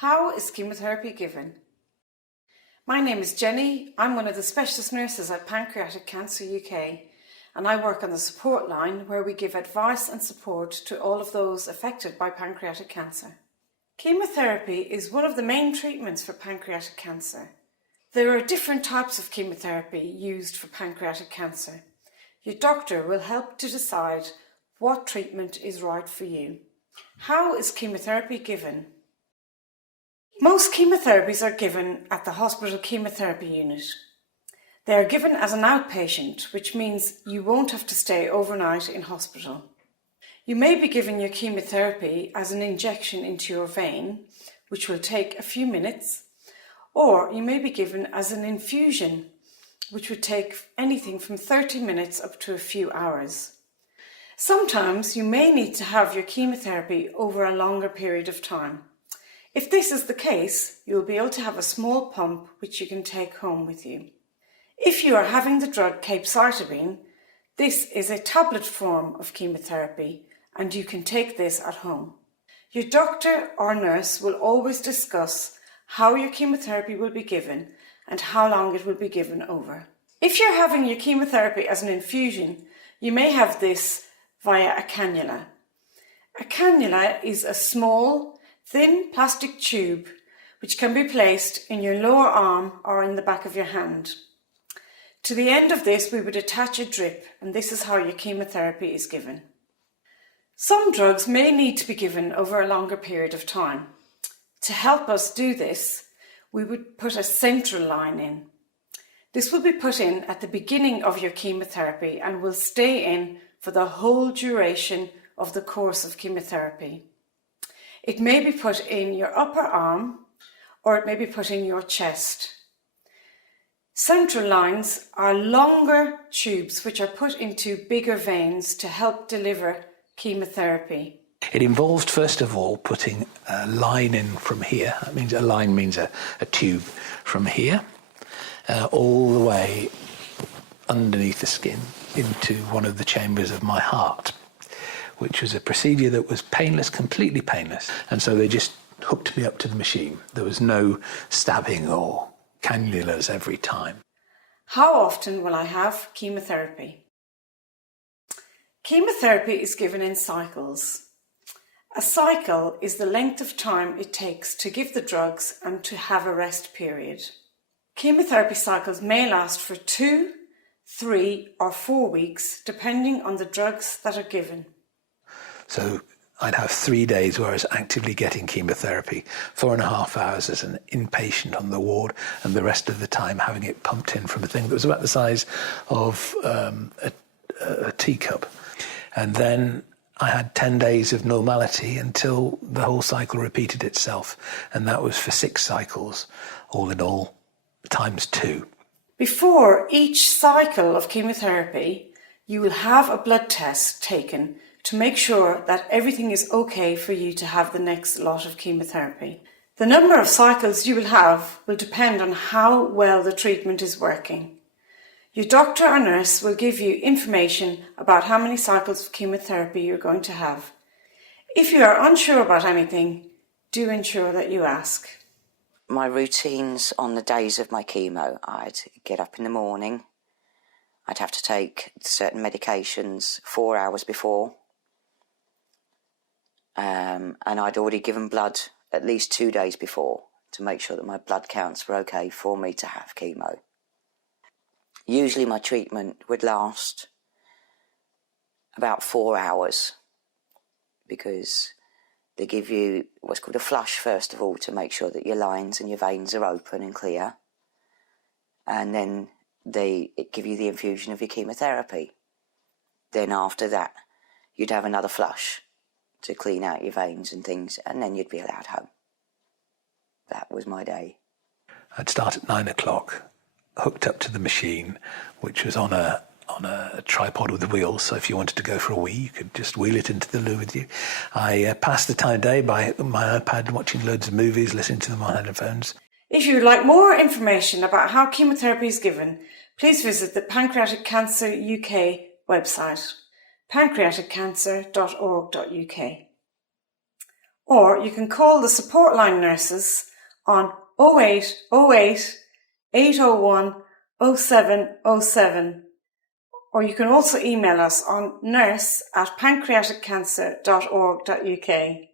How is chemotherapy given? My name is Jeni. I'm one of the specialist nurses at Pancreatic Cancer UK, and I work on the support line where we give advice and support to all of those affected by pancreatic cancer. Chemotherapy is one of the main treatments for pancreatic cancer. There are different types of chemotherapy used for pancreatic cancer. Your doctor will help to decide what treatment is right for you. How is chemotherapy given? Most chemotherapies are given at the hospital chemotherapy unit. They are given as an outpatient, which means you won't have to stay overnight in hospital. You may be given your chemotherapy as an injection into your vein, which will take a few minutes, or you may be given as an infusion, which would take anything from 30 minutes up to a few hours. Sometimes you may need to have your chemotherapy over a longer period of time. If this is the case, you will be able to have a small pump which you can take home with you. If you are having the drug capecitabine, this is a tablet form of chemotherapy and you can take this at home. Your doctor or nurse will always discuss how your chemotherapy will be given and how long it will be given over. If you're having your chemotherapy as an infusion, you may have this via a cannula. A cannula is a small, thin plastic tube which can be placed in your lower arm or in the back of your hand. To the end of this we would attach a drip, and this is how your chemotherapy is given. Some drugs may need to be given over a longer period of time. To help us do this, we would put a central line in. This will be put in at the beginning of your chemotherapy and will stay in for the whole duration of the course of chemotherapy. It may be put in your upper arm or it may be put in your chest. Central lines are longer tubes which are put into bigger veins to help deliver chemotherapy. It involved, first of all, putting a line in from here. That means a line means a tube from here all the way underneath the skin into one of the chambers of my heart, which was a procedure that was painless, completely painless. And so they just hooked me up to the machine. There was no stabbing or cannulas every time. How often will I have chemotherapy? Chemotherapy is given in cycles. A cycle is the length of time it takes to give the drugs and to have a rest period. Chemotherapy cycles may last for 2, 3 or 4 weeks depending on the drugs that are given. So I'd have 3 days where I was actively getting chemotherapy, 4.5 hours as an inpatient on the ward, and the rest of the time having it pumped in from a thing that was about the size of a teacup. And then I had 10 days of normality until the whole cycle repeated itself. And that was for 6 cycles, all in all, times 2. Before each cycle of chemotherapy, you will have a blood test taken to make sure that everything is okay for you to have the next lot of chemotherapy. The number of cycles you will have will depend on how well the treatment is working. Your doctor or nurse will give you information about how many cycles of chemotherapy you're going to have. If you are unsure about anything, do ensure that you ask. My routines on the days of my chemo, I'd get up in the morning, I'd have to take certain medications 4 hours before, and I'd already given blood at least 2 days before to make sure that my blood counts were okay for me to have chemo. Usually my treatment would last about 4 hours because they give you what's called a flush first of all to make sure that your lines and your veins are open and clear, and then they give you the infusion of your chemotherapy. Then after that you'd have another flush to clean out your veins and things, and then you'd be allowed home. That was my day. I'd start at 9 o'clock, hooked up to the machine, which was on a tripod with wheels, so if you wanted to go for a wee, you could just wheel it into the loo with you. I passed the time of day by my iPad, watching loads of movies, listening to them on headphones. If you would like more information about how chemotherapy is given, please visit the Pancreatic Cancer UK website, pancreaticcancer.org.uk. or you can call the support line nurses on 0808 801 0707, or you can also email us on nurse@pancreaticcancer.org.uk.